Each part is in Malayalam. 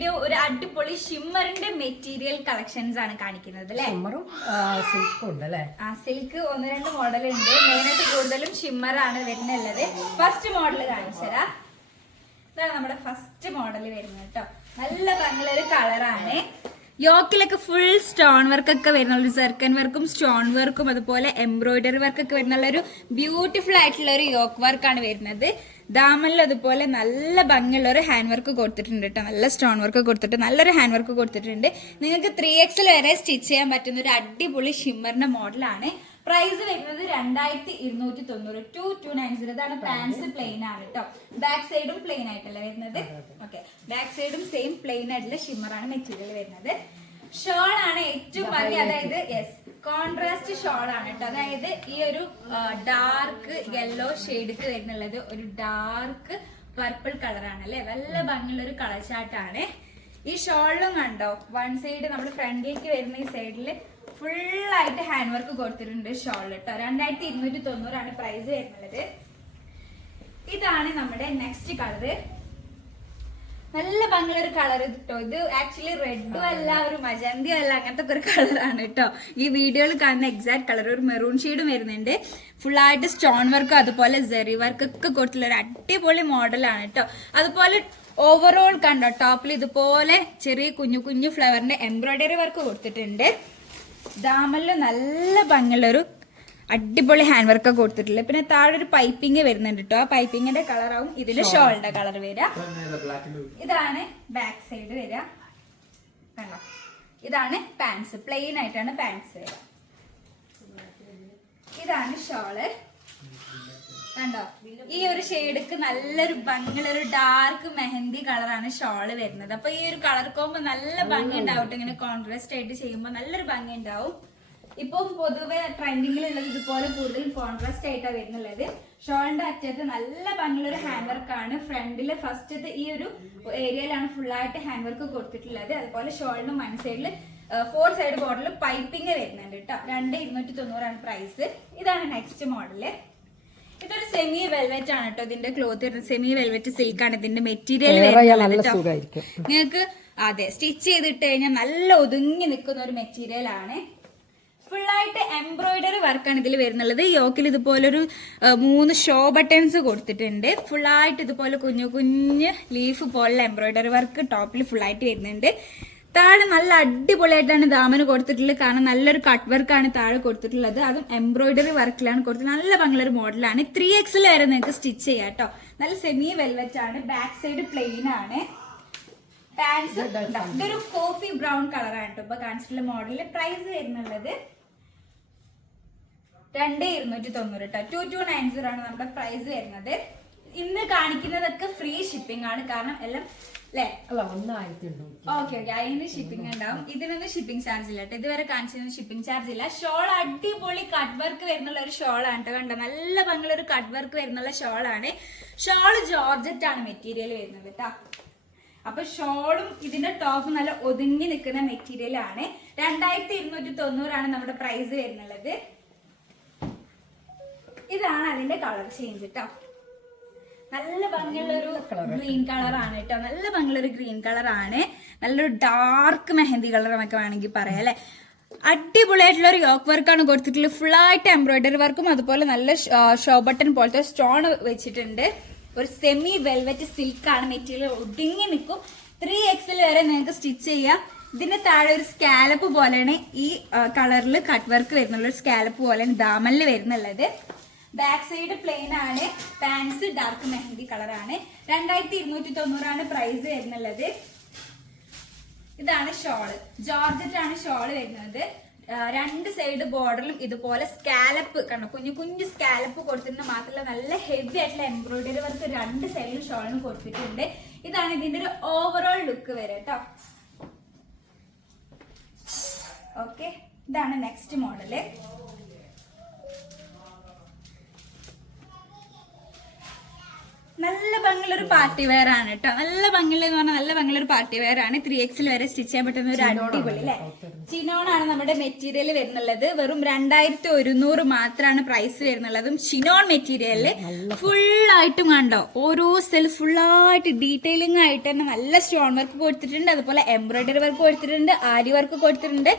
വീഡിയോ ഒരു അടിപൊളി ഷിമ്മറിന്റെ മെറ്റീരിയൽ കളക്ഷൻസ് ആണ് കാണിക്കുന്നത് അല്ലേ? സിൽക്ക് ഒന്ന് രണ്ട് മോഡൽ ഉണ്ട്. മെയിനായിട്ട് കൂടുതലും ഷിമ്മർ ആണ് വരുന്നുള്ളത്. First model കാണിച്ചതാ. ഇതാണ് നമ്മുടെ ഫസ്റ്റ് മോഡൽ വരുന്നത് കേട്ടോ. നല്ല ഭംഗിയുള്ള കളറാണ്. യോക്കിലൊക്കെ ഫുൾ സ്റ്റോൺ വർക്ക് ഒക്കെ വരുന്ന ഒരു സെർക്കൻ വർക്കും സ്റ്റോൺ വർക്കും അതുപോലെ എംബ്രോയിഡറി വർക്ക് ഒക്കെ വരുന്ന ഒരു ബ്യൂട്ടിഫുൾ ആയിട്ടുള്ള ഒരു യോക്ക് വർക്കാണ് വരുന്നത്. ദാമനിൽ അതുപോലെ നല്ല ഭംഗിയുള്ള ഒരു ഹാൻഡ് വർക്ക് കൊടുത്തിട്ടുണ്ട് കേട്ടോ. നല്ല സ്റ്റോൺ വർക്ക് കൊടുത്തിട്ട് നല്ലൊരു ഹാൻഡ് വർക്ക് കൊടുത്തിട്ടുണ്ട്. നിങ്ങൾക്ക് 3XL വരെ സ്റ്റിച്ച് ചെയ്യാൻ പറ്റുന്ന ഒരു അടിപൊളി ഷിമ്മറിന്റെ മോഡലാണ്. പ്രൈസ് വരുന്നത് 2290 2290. ഇതാണ് പാൻസ് പ്ലെയിൻ ആണ് കേട്ടോ. ബാക്ക് സൈഡും പ്ലെയിൻ ആയിട്ടല്ല വരുന്നത്. ഓക്കെ, ബാക്ക് സൈഡും സെയിം പ്ലെയിൻ ആയിട്ടുള്ള ഷിമ്മർ ആണ് മെറ്റീരിയൽ വരുന്നത്. ഷോൾ ആണ് ഏറ്റവും ഭംഗി. അതായത് കോൺട്രാസ്റ്റ് ഷോൾ ആണ് കേട്ടോ. അതായത് ഈ ഒരു ഡാർക്ക് യെല്ലോ ഷെയ്ഡിക്ക് വരുന്നുള്ളത് ഒരു ഡാർക്ക് പർപ്പിൾ കളറാണ് അല്ലെ. നല്ല ഭംഗിയുള്ള ഒരു കളർ ചാർട്ടാണ്. ഈ ഷോളിലും കണ്ടോ, വൺ സൈഡ് നമ്മുടെ ഫ്രണ്ടിലേക്ക് വരുന്ന ഈ സൈഡില് ഫുൾ ആയിട്ട് ഹാൻഡ് വർക്ക് കൊടുത്തിട്ടുണ്ട് ഷോൾ കേട്ടോ. 2290 ആണ് പ്രൈസ് വരുന്നത്. ഇതാണ് നമ്മുടെ നെക്സ്റ്റ് കളറ്. നല്ല ഭംഗിയുള്ള ഒരു കളർ കേട്ടോ. ഇത് ആക്ച്വലി റെഡും അല്ല ഒരു മജന്തിയും അല്ല, അങ്ങനത്തെ ഒരു കളറാണ് കേട്ടോ. ഈ വീഡിയോയിൽ കാണുന്ന എക്സാക്ട് കളർ ഒരു മെറൂൺ ഷെയ്ഡും വരുന്നുണ്ട്. ഫുള്ളായിട്ട് സ്റ്റോൺ വർക്കും അതുപോലെ സെറി വർക്ക് ഒക്കെ കൊടുത്തുള്ള ഒരു അടിപൊളി മോഡലാണ് കേട്ടോ. അതുപോലെ ഓവറോൾ കണ്ടോ, ടോപ്പിൽ ഇതുപോലെ ചെറിയ കുഞ്ഞു കുഞ്ഞു ഫ്ലവറിന്റെ എംബ്രോയിഡറി വർക്ക് കൊടുത്തിട്ടുണ്ട്. ദാമനില് നല്ല ഭംഗിയുള്ളൊരു അടിപൊളി ഹാൻഡ് വർക്ക് കൊടുത്തിട്ടില്ല. പിന്നെ താഴെ ഒരു പൈപ്പിംഗ് വരുന്നുണ്ട് കേട്ടോ. ആ പൈപ്പിങ്ങിന്റെ കളറാവും ഇതിന്റെ ഷോളിന്റെ കളർ വരിക. ഇതാണ് ബാക്ക് സൈഡ് വരിക. കണ്ടോ, ഇതാണ് പാൻസ്. പ്ലെയിൻ ആയിട്ടാണ് പാൻസ് വരിക. ഇതാണ് ഷോള്. കണ്ടോ, ഈ ഒരു ഷെയ്ഡ്ക്ക് നല്ലൊരു ഭംഗിയുള്ള ഒരു ഡാർക്ക് മെഹന്തി കളറാണ് ഷോള് വരുന്നത്. അപ്പൊ ഈ ഒരു കളർ കോമ്പോ നല്ല ഭംഗി ഉണ്ടാവും. ഇങ്ങനെ കോൺട്രാസ്റ്റ് ആയിട്ട് ചെയ്യുമ്പോൾ നല്ലൊരു ഭംഗി ഉണ്ടാവും. ഇപ്പം പൊതുവെ ട്രെൻഡിങ്ങിലുള്ളത് ഇതുപോലെ കൂടുതൽ കോൺട്രാസ്റ്റ് ആയിട്ടാണ് വരുന്നുള്ളത്. ഷോളിന്റെ അറ്റത്ത് നല്ല ഭംഗിയുള്ള ഒരു ഹാൻഡ് വർക്കാണ്. ഫ്രണ്ടില് ഫസ്റ്റത്തെ ഈ ഒരു ഏരിയയിലാണ് ഫുള്ളായിട്ട് ഹാൻഡ് വർക്ക് കൊടുത്തിട്ടുള്ളത്. അതുപോലെ ഷോളിന്റെ മൺ സൈഡില് 4 സൈഡ് ബോർഡറിൽ പൈപ്പിംഗ് വരുന്നുണ്ട് കേട്ടോ. 2290 ആണ് പ്രൈസ്. ഇതാണ് നെക്സ്റ്റ് മോഡല്. ഇതൊരു സെമി വെൽവെറ്റ് ആണ് കേട്ടോ. ഇതിന്റെ ക്ലോത്ത് സെമി വെൽവെറ്റ് സിൽക്കാണ് ഇതിന്റെ മെറ്റീരിയൽ വരുന്നത്. നിങ്ങൾക്ക് അതെ സ്റ്റിച്ച് ചെയ്തിട്ട് കഴിഞ്ഞാൽ നല്ല ഒതുങ്ങി നിൽക്കുന്ന ഒരു മെറ്റീരിയൽ ആണ്. ഫുള്ളായിട്ട് എംബ്രോയിഡറി വർക്കാണ് ഇതിൽ വരുന്നുള്ളത്. യോക്കിൽ ഇതുപോലൊരു 3 ഷോ ബട്ടൺസ് കൊടുത്തിട്ടുണ്ട്. ഫുള്ളായിട്ട് ഇതുപോലെ കുഞ്ഞു കുഞ്ഞ് ലീഫ് പോലുള്ള എംബ്രോയിഡറി വർക്ക് ടോപ്പിൽ ഫുള്ളായിട്ട് വരുന്നുണ്ട്. താഴെ നല്ല അടിപൊളിയായിട്ടാണ് ദാമന് കൊടുത്തിട്ടുള്ളത്. കാരണം നല്ലൊരു കട്ട് വർക്കാണ് താഴെ കൊടുത്തിട്ടുള്ളത്. അതും എംബ്രോയിഡറി വർക്കിലാണ് കൊടുത്തിട്ടുള്ളത്. നല്ല ഭംഗിയുള്ള മോഡലാണ്. 3XL വരെ നിങ്ങൾക്ക് സ്റ്റിച്ച് ചെയ്യാം കേട്ടോ. നല്ല സെമി വെൽവെറ്റ് ആണ്. ബാക്ക് സൈഡ് പ്ലെയിൻ ആണ്. പാൻസ് ഇതൊരു കോഫി ബ്രൗൺ കളറാണ് കേട്ടോ. ഇപ്പൊ കാണിച്ചിട്ടുള്ള മോഡലിൽ പ്രൈസ് വരുന്നുള്ളത് 2290 കേട്ടോ. 2290 ആണ് നമ്മുടെ പ്രൈസ് വരുന്നത്. ഇന്ന് കാണിക്കുന്നതൊക്കെ ഫ്രീ ഷിപ്പിംഗ് ആണ്. കാരണം എല്ലാം ഓക്കെ അതിന് ഷിപ്പിംഗ് ഉണ്ടാവും. ഇതിനൊന്നും ഷിപ്പിംഗ് ചാർജ് ഇല്ല കേട്ടോ. ഇതുവരെ കാണിച്ചതിന് ഷിപ്പിംഗ് ചാർജ് ഇല്ല. ഷോൾ അടിപൊളി കട്ട് വർക്ക് വരുന്നുള്ള ഒരു ഷോളാണ് കേട്ടോ. കണ്ടോ, നല്ല ഭംഗിയുള്ള ഒരു കട്ട് വർക്ക് വരുന്നുള്ള ഷോളാണ്. ഷോള് ജോർജറ്റ് ആണ് മെറ്റീരിയൽ വരുന്നത് കേട്ടോ. അപ്പൊ ഷോളും ഇതിന്റെ ടോപ്പും നല്ല ഒതുങ്ങി നിൽക്കുന്ന മെറ്റീരിയൽ ആണ്. 2290 ആണ് നമ്മുടെ പ്രൈസ് വരുന്നുള്ളത്. ഇതാണ് അതിന്റെ കളർ ചേഞ്ച് കേട്ടോ. നല്ല ഭംഗിയുള്ള ഒരു ഗ്രീൻ കളറാണ് കേട്ടോ. നല്ല ഭംഗിയുള്ള ഒരു ഗ്രീൻ കളറാണ്. നല്ലൊരു ഡാർക്ക് മെഹന്തി കളർ എന്നൊക്കെ വേണമെങ്കിൽ പറയാം അല്ലെ. അടിപൊളിയായിട്ടുള്ള ഒരു യോക്ക് വർക്കാണ് കൊടുത്തിട്ടുള്ളത്. ഫുള്ളായിട്ട് എംബ്രോയിഡറി വർക്കും അതുപോലെ നല്ല ഷോ ബട്ടൺ പോലത്തെ സ്റ്റോൺ വെച്ചിട്ടുണ്ട്. ഒരു സെമി വെൽവെറ്റ് സിൽക്കാണ് മെറ്റീരിയൽ. ഒതുങ്ങി നിൽക്കും. 3XL വരെ നിങ്ങൾക്ക് സ്റ്റിച്ച് ചെയ്യാം. ഇതിന്റെ താഴെ ഒരു സ്കാലപ്പ് പോലെയാണ് ഈ കളറിൽ കട്ട് വർക്ക് വരുന്നുള്ള ഒരു സ്കാലപ്പ് പോലെയാണ് ദാമനിൽ വരുന്നുള്ളത്. ബാക്ക് സൈഡ് പ്ലെയിൻ ആണ്. പാൻസ് ഡാർക്ക് മെഹന്തി കളറാണ്. 2290 ആണ് പ്രൈസ് വരുന്നുള്ളത്. ഇതാണ് ഷോള്. ജോർജറ്റ് ആണ് ഷോള് വരുന്നത്. 2 സൈഡ് ബോർഡറിലും ഇതുപോലെ സ്കാലപ്പ് കണ്ടോ, കുഞ്ഞു കുഞ്ഞു സ്കാലപ്പ് കൊടുത്തിട്ടുണ്ട്. മാത്രമല്ല നല്ല ഹെവി ആയിട്ടുള്ള എംബ്രോയിഡറി വർക്ക് 2 സൈഡിലും ഷോളിന് കൊടുത്തിട്ടുണ്ട്. ഇതാണ് ഇതിന്റെ ഒരു ഓവറോൾ ലുക്ക് വരെ കേട്ടോ. ഓക്കെ, ഇതാണ് നെക്സ്റ്റ് മോഡല്. നല്ല ഭംഗിയുള്ള ഒരു പാർട്ടി വെയർ ആണ് കേട്ടോ. നല്ല ഭംഗിയുള്ള എന്ന് പറഞ്ഞാൽ നല്ല ഭംഗിയുള്ള ഒരു പാർട്ടി വെയർ ആണ്. 3X വരെ സ്റ്റിച്ച് ചെയ്യാൻ പറ്റുന്ന ഒരു അടിപൊളി അല്ലെ. ചിനോൺ ആണ് നമ്മുടെ മെറ്റീരിയൽ വരുന്നുള്ളത്. വെറും 2100 മാത്രമാണ് പ്രൈസ് വരുന്നുള്ളതും. ചിനോൺ മെറ്റീരിയലില് ഫുള്ളായിട്ടും കണ്ടോ, ഓരോ സെൽഫ് ഫുള്ളായിട്ട് ഡീറ്റെയിലിംഗ് ആയിട്ട് തന്നെ നല്ല സ്റ്റോൺ വർക്ക് കൊടുത്തിട്ടുണ്ട്. അതുപോലെ എംബ്രോയിഡറി വർക്ക് കൊടുത്തിട്ടുണ്ട്, ആരി വർക്ക് കൊടുത്തിട്ടുണ്ട്.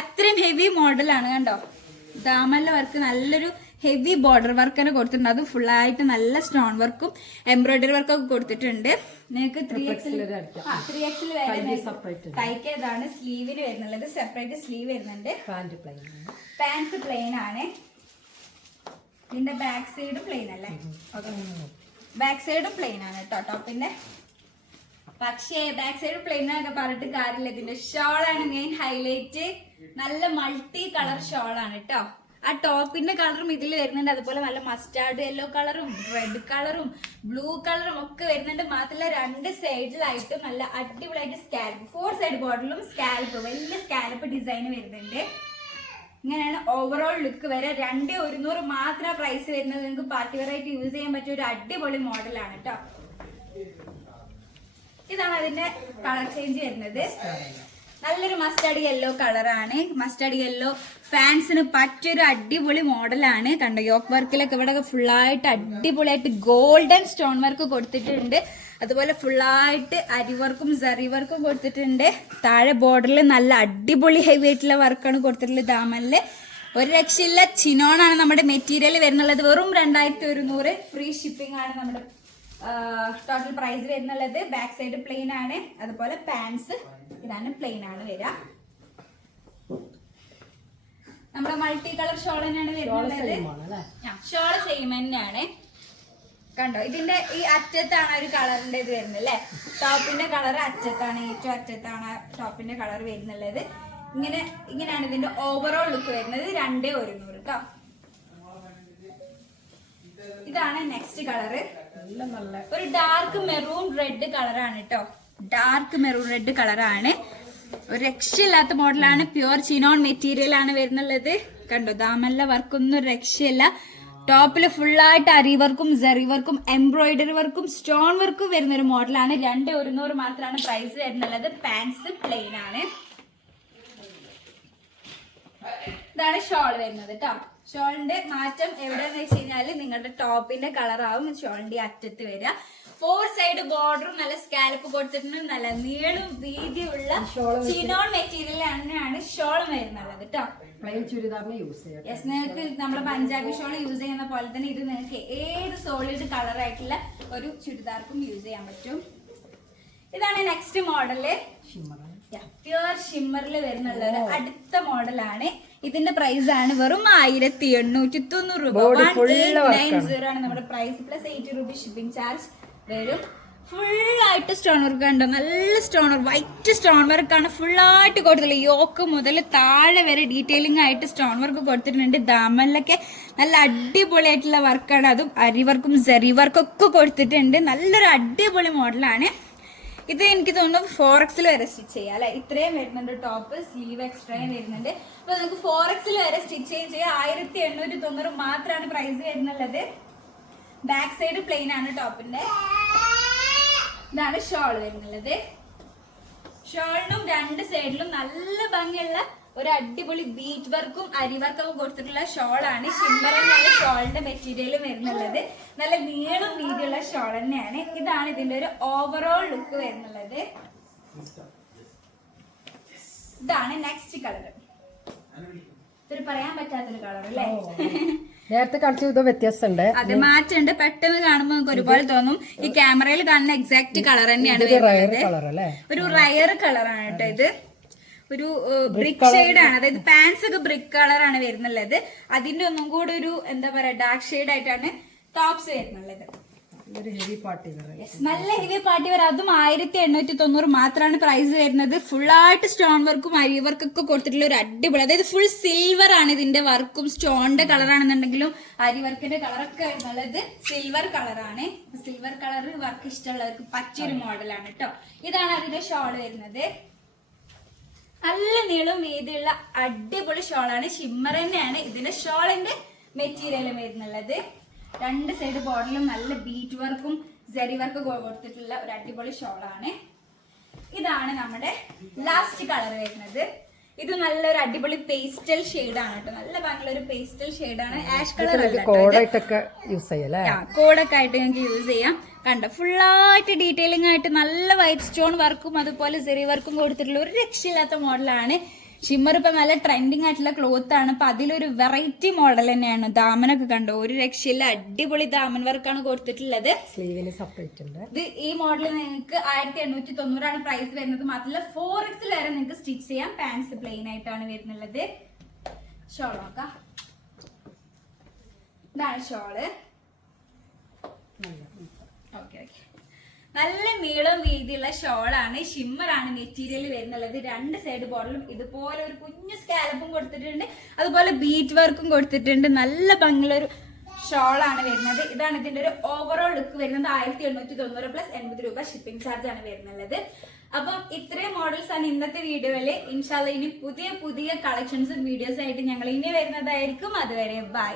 അത്രയും ഹെവി മോഡലാണ് കണ്ടോ. ദാമല്ല വർക്ക് നല്ലൊരു ഹെവി ബോർഡർ വർക്ക് തന്നെ കൊടുത്തിട്ടുണ്ട്. അത് ഫുള്ളായിട്ട് നല്ല സ്റ്റോൺ വർക്കും എംബ്രോയിഡറി വർക്കും ഒക്കെ കൊടുത്തിട്ടുണ്ട്. നിങ്ങൾക്ക് 3X തയ്ക്കേതാണ് സ്ലീവിന് വരുന്നുള്ളത്. സെപ്പറേറ്റ് സ്ലീവ് വരുന്നുണ്ട്. പാൻസ് പ്ലെയിൻ ആണ്. ഇതിന്റെ ബാക്ക് സൈഡ് പ്ലെയിൻ അല്ലേ? ബാക്ക് സൈഡും പ്ലെയിൻ ആണ് കേട്ടോ ടോപ്പിന്റെ. പക്ഷേ ബാക്ക് സൈഡ് പ്ലെയിൻ ആണൊക്കെ പറഞ്ഞിട്ട് കാര്യമില്ല. ഇതിന്റെ ഷോളാണ് മെയിൻ ഹൈലൈറ്റ്. നല്ല മൾട്ടി കളർ ഷോളാണ് കേട്ടോ. ആ ടോപ്പിന്റെ കളറും ഇതിൽ വരുന്നുണ്ട്. അതുപോലെ നല്ല മസ്റ്റാർഡ് യെല്ലോ കളറും റെഡ് കളറും ബ്ലൂ കളറും ഒക്കെ വരുന്നുണ്ട്. മാത്രമല്ല 2 സൈഡിലായിട്ടും നല്ല അടിപൊളിയായിട്ട് സ്കാൽപ്പ്, 4 സൈഡ് ബോർഡറിലും സ്കാൽപ്പ്, വലിയ സ്കാൽപ്പ് ഡിസൈൻ വരുന്നുണ്ട്. ഇങ്ങനെയാണ് ഓവറോൾ ലുക്ക് വരെ. 2100 മാത്രം പ്രൈസ് വരുന്നത്. നിങ്ങൾക്ക് പാർട്ടി വെയർ ആയിട്ട് യൂസ് ചെയ്യാൻ പറ്റിയ ഒരു അടിപൊളി മോഡലാണ് കേട്ടോ. ഇതാണ് അതിന്റെ കളർ ചേഞ്ച് വരുന്നത്. നല്ലൊരു മസ്റ്റാർഡ് യെല്ലോ കളറാണ്. മസ്റ്റാർഡ് യെല്ലോ ഫാൻസിന് പറ്റിയൊരു അടിപൊളി മോഡലാണ്. കണ്ടോ, യോക്ക് വർക്കിലൊക്കെ ഇവിടെ ഫുള്ളായിട്ട് അടിപൊളിയായിട്ട് ഗോൾഡൻ സ്റ്റോൺ വർക്ക് കൊടുത്തിട്ടുണ്ട്. അതുപോലെ ഫുള്ളായിട്ട് അരി വർക്കും സറി വർക്കും കൊടുത്തിട്ടുണ്ട്. താഴെ ബോർഡറിൽ നല്ല അടിപൊളി ഹെവി ആയിട്ടുള്ള വർക്കാണ് കൊടുത്തിട്ടുള്ളത്. ദാമനില് ഒരു രക്ഷയില്ല. ചിനോണാണ് നമ്മുടെ മെറ്റീരിയൽ വരുന്നുള്ളത്. വെറും 2100 ഫ്രീ ഷിപ്പിംഗ് ആണ് നമ്മുടെ ടോട്ടൽ പ്രൈസ് വരുന്നുള്ളത്. ബാക്ക് സൈഡ് പ്ലെയിൻ ആണ്. അതുപോലെ പാൻസ് ഇതാണ് പ്ലെയിൻ ആണ് വരിക. നമ്മുടെ മൾട്ടി കളർ ഷോൾ തന്നെയാണ് വരുന്നത്. ഷോൾ സെയിം തന്നെയാണ്. കണ്ടോ, ഇതിന്റെ ഈ അറ്റത്താണ് ഒരു കളറിന്റെ ഇത് വരുന്നത് അല്ലെ. ടോപ്പിന്റെ കളർ അറ്റത്താണ്, ഏറ്റവും അറ്റത്താണ് ടോപ്പിന്റെ കളർ വരുന്നുള്ളത്. ഇങ്ങനെയാണ് ഇതിന്റെ ഓവറോൾ ലുക്ക് വരുന്നത്. 2100 കേട്ടോ. ഇതാണ് നെക്സ്റ്റ് കളറ്. ഒരു ഡാർക്ക് മെറൂൺ റെഡ് കളറാണ് കേട്ടോ. ഡാർക്ക് മെറൂൺ റെഡ് കളറാണ്. ഒരു രക്ഷയില്ലാത്ത മോഡലാണ്. പ്യുവർ ചിനോൺ മെറ്റീരിയൽ ആണ് വരുന്നുള്ളത്. കണ്ടോ, ദാമല്ല വർക്കൊന്നും രക്ഷയില്ല. ടോപ്പിൽ ഫുള്ളായിട്ട് അരി വർക്കും സറി വർക്കും എംബ്രോയിഡറി വർക്കും സ്റ്റോൺ വർക്കും വരുന്ന ഒരു മോഡലാണ്. 2100 മാത്രമാണ് പ്രൈസ് വരുന്നുള്ളത്. പാൻസ് പ്ലെയിൻ ആണ്. ഇതാണ് ഷോൾ വരുന്നത് കേട്ടോ. ഷോളിന്റെ മാറ്റം എവിടെയെന്ന് വെച്ച് കഴിഞ്ഞാല് നിങ്ങളുടെ ടോപ്പിന്റെ കളറാവും ഷോളിന്റെ അറ്റത്ത് വരിക. 4 സൈഡ് ബോർഡറും നല്ല സ്കാലപ്പ് കൊടുത്തിട്ടുണ്ട്. നല്ല നീളും വീതിയുള്ള ചിനോൺ മെറ്റീരിയൽ തന്നെയാണ് ഷോൾ വരുന്നുള്ളത് കേട്ടോ. യെസ്, നിങ്ങൾക്ക് നമ്മളെ പഞ്ചാബി ഷോൾ യൂസ് ചെയ്യുന്ന പോലെ തന്നെ ഇത് നിങ്ങൾക്ക് ഏത് സോളിഡ് കളർ ആയിട്ടുള്ള ഒരു ചുരിദാർക്കും യൂസ് ചെയ്യാൻ പറ്റും. ഇതാണ് നെക്സ്റ്റ് മോഡല്. പ്യുവർ ഷിമ്മറിൽ വരുന്നുള്ള ഒരു അടുത്ത മോഡലാണ്. ഇതിന്റെ പ്രൈസ് ആണ് വെറും 1890 രൂപ. 1890 ആണ് നമ്മുടെ പ്രൈസ്. പ്ലസ് 80 രൂപ ഷിപ്പിംഗ് ചാർജ് വരും. ഫുള്ളായിട്ട് സ്റ്റോൺ വർക്ക് കണ്ടോ, നല്ല സ്റ്റോൺ വർക്ക്, വൈറ്റ് സ്റ്റോൺ വർക്കാണ് ഫുള്ളായിട്ട് കൊടുത്തിട്ടുള്ളത്. യോക്ക് മുതൽ താഴെ വരെ ഡീറ്റെയിലിംഗ് ആയിട്ട് സ്റ്റോൺ വർക്ക് കൊടുത്തിട്ടുണ്ട്. ദാമനിലൊക്കെ നല്ല അടിപൊളിയായിട്ടുള്ള വർക്കാണ്. അതും അരി വർക്കും സറി വർക്കും ഒക്കെ കൊടുത്തിട്ടുണ്ട്. നല്ലൊരു അടിപൊളി മോഡലാണ് ഇത്. എനിക്ക് തോന്നുന്നു 4X വരെ സ്റ്റിച്ച് ചെയ്യാം അല്ലെ. ഇത്രയും വരുന്നുണ്ട് ടോപ്പ്. സ്ലീവ് എക്സ്ട്രയും വരുന്നുണ്ട്. അപ്പൊ നമുക്ക് 4X വരെ സ്റ്റിച്ച് ചെയ്യാം. 1890 മാത്രമാണ് പ്രൈസ് വരുന്നുള്ളത്. ബാക്ക് സൈഡ് പ്ലെയിൻ ആണ് ടോപ്പിന്റെ. ഇതാണ് ഷോൾ വരുന്നുള്ളത്. ഷോളിനും 2 സൈഡിലും നല്ല ഭംഗിയുള്ള ഒരു അടിപൊളി ബീറ്റ് വർക്കും അരി വർക്കും കൊടുത്തിട്ടുള്ള ഷോളാണ്. ഷിമ്മറാണ് ഷോളിന്റെ മെറ്റീരിയൽ വരുന്നുള്ളത്. നല്ല നീളം വീതിയുള്ള ഷോൾ തന്നെയാണ്. ഇതാണ് ഇതിന്റെ ഒരു ഓവറോൾ ലുക്ക് വരുന്നുള്ളത്. ഇതാണ് നെക്സ്റ്റ് കളർ. ഇതൊരു പറയാൻ പറ്റാത്തൊരു കളർ അല്ലേ. നേരത്തെ കളിച്ച വ്യത്യാസമുണ്ട്. അതെ, മാറ്റമുണ്ട്. പെട്ടെന്ന് കാണുമ്പോൾ നമുക്ക് ഒരുപോലെ തോന്നും. ഈ ക്യാമറയിൽ കാണുന്ന എക്സാക്ട് കളർ തന്നെയാണ് വരുന്നത്. ഒരു റയർ കളറാണ് കേട്ടോ ഇത്. ഒരു ബ്രിക്ക് ഷെയ്ഡ് ആണ്. അതായത് പാൻസ് ഒക്കെ ബ്രിക്ക് കളറാണ് വരുന്നുള്ളത്. അതിന്റെ ഒന്നും കൂടെ ഒരു എന്താ പറയാ ഡാർക്ക് ഷെയ്ഡ് ആയിട്ടാണ് ടോപ്സ് വരുന്നുള്ളത്. നല്ല ഹെവി പാർട്ടി വെയർ. അതും 1890 മാത്രമാണ് പ്രൈസ് വരുന്നത്. ഫുള്ളായിട്ട് സ്റ്റോൺ വർക്കും അരി വർക്കൊക്കെ കൊടുത്തിട്ടുള്ള ഒരു അടിപൊളി, അതായത് ഫുൾ സിൽവർ ആണ് ഇതിന്റെ വർക്കും. സ്റ്റോണിന്റെ കളറാണെന്നുണ്ടെങ്കിലും അരി വർക്കിന്റെ കളറൊക്കെ വരുന്നുള്ളത് സിൽവർ കളറാണ്. സിൽവർ കളർ വർക്ക് ഇഷ്ടമുള്ളവർക്ക് പറ്റിയൊരു മോഡലാണ് കേട്ടോ. ഇതാണ് അതിന്റെ ഷോൾ വരുന്നത്. നല്ല നീളം വീതിയുള്ള അടിപൊളി ഷോളാണ്. ഷിമ്മർ തന്നെയാണ് ഇതിന്റെ ഷോളിന്റെ മെറ്റീരിയൽ വരുന്നുള്ളത്. 2 സൈഡ് ബോർഡറിലും നല്ല ബീറ്റ് വർക്കും സെറി വർക്ക് കൊടുത്തിട്ടുള്ള ഒരു അടിപൊളി ഷോളാണ്. ഇതാണ് നമ്മുടെ ലാസ്റ്റ് കളർ വരുന്നത്. ഇത് നല്ലൊരു അടിപൊളി പേസ്റ്റൽ ഷെയ്ഡാണ് കേട്ടോ. നല്ല ഭംഗിയുള്ള ഒരു പേസ്റ്റൽ ഷെയ്ഡാണ്. ആഷ് കളർ കോഡായിട്ടൊക്കെ യൂസ് ചെയ്യല്ലേ? കോഡൊക്കെ ആയിട്ട് ഞങ്ങൾക്ക് യൂസ് ചെയ്യാം. കണ്ട ഫുള്ളായിട്ട് ഡീറ്റെയിലിംഗ് ആയിട്ട് നല്ല വൈറ്റ് സ്റ്റോൺ വർക്കും അതുപോലെ സെറി വർക്കും കൊടുത്തിട്ടുള്ള ഒരു രക്ഷയില്ലാത്ത മോഡലാണ്. ഷിമ്മർ ഇപ്പൊ നല്ല ട്രെൻഡിങ് ആയിട്ടുള്ള ക്ലോത്ത് ആണ്. അപ്പൊ അതിലൊരു വെറൈറ്റി മോഡൽ തന്നെയാണ്. ദാമനൊക്കെ കണ്ടോ, ഒരു രക്ഷയില്ല, അടിപൊളി ദാമൻ വർക്കാണ് കൊടുത്തിട്ടുള്ളത്. സ്ലീവിന് സെപ്പറേറ്റ് ഉണ്ട്. ഇത് ഈ മോഡൽ നിങ്ങൾക്ക് 1890 പ്രൈസ് വരുന്നത്. മാത്രമല്ല 4X വരെ നിങ്ങൾക്ക് സ്റ്റിച്ച് ചെയ്യാം. പാൻസ് പ്ലെയിൻ ആയിട്ടാണ് വരുന്നുള്ളത്. ഷോൾ നോക്കാം. ഇതാണ് ഷോള്. ഓക്കെ ഓക്കെ, നല്ല നീളം വീതിയുള്ള ഷോളാണ്. ഷിമ്മറാണ് മെറ്റീരിയൽ വരുന്നുള്ളത്. രണ്ട് സൈഡ് ബോർഡറിലും ഇതുപോലെ ഒരു കുഞ്ഞു സ്കാലപ്പും കൊടുത്തിട്ടുണ്ട്, അതുപോലെ ബീറ്റ് വർക്കും കൊടുത്തിട്ടുണ്ട്. നല്ല ഭംഗിയുള്ള ഒരു ഷോളാണ് വരുന്നത്. ഇതാണ് ഇതിന്റെ ഒരു ഓവറോൾ ലുക്ക് വരുന്നത്. 1890 പ്ലസ് 80 രൂപ ഷിപ്പിംഗ് ചാർജ് ആണ് വരുന്നുള്ളത്. അപ്പം ഇത്രയും മോഡൽസ് ആണ് ഇന്നത്തെ വീഡിയോയിൽ. ഇൻഷാല്ല ഇനി പുതിയ പുതിയ കളക്ഷൻസും വീഡിയോസും ആയിട്ട് ഞങ്ങൾ ഇനി വരുന്നതായിരിക്കും. അതുവരെ ബൈ.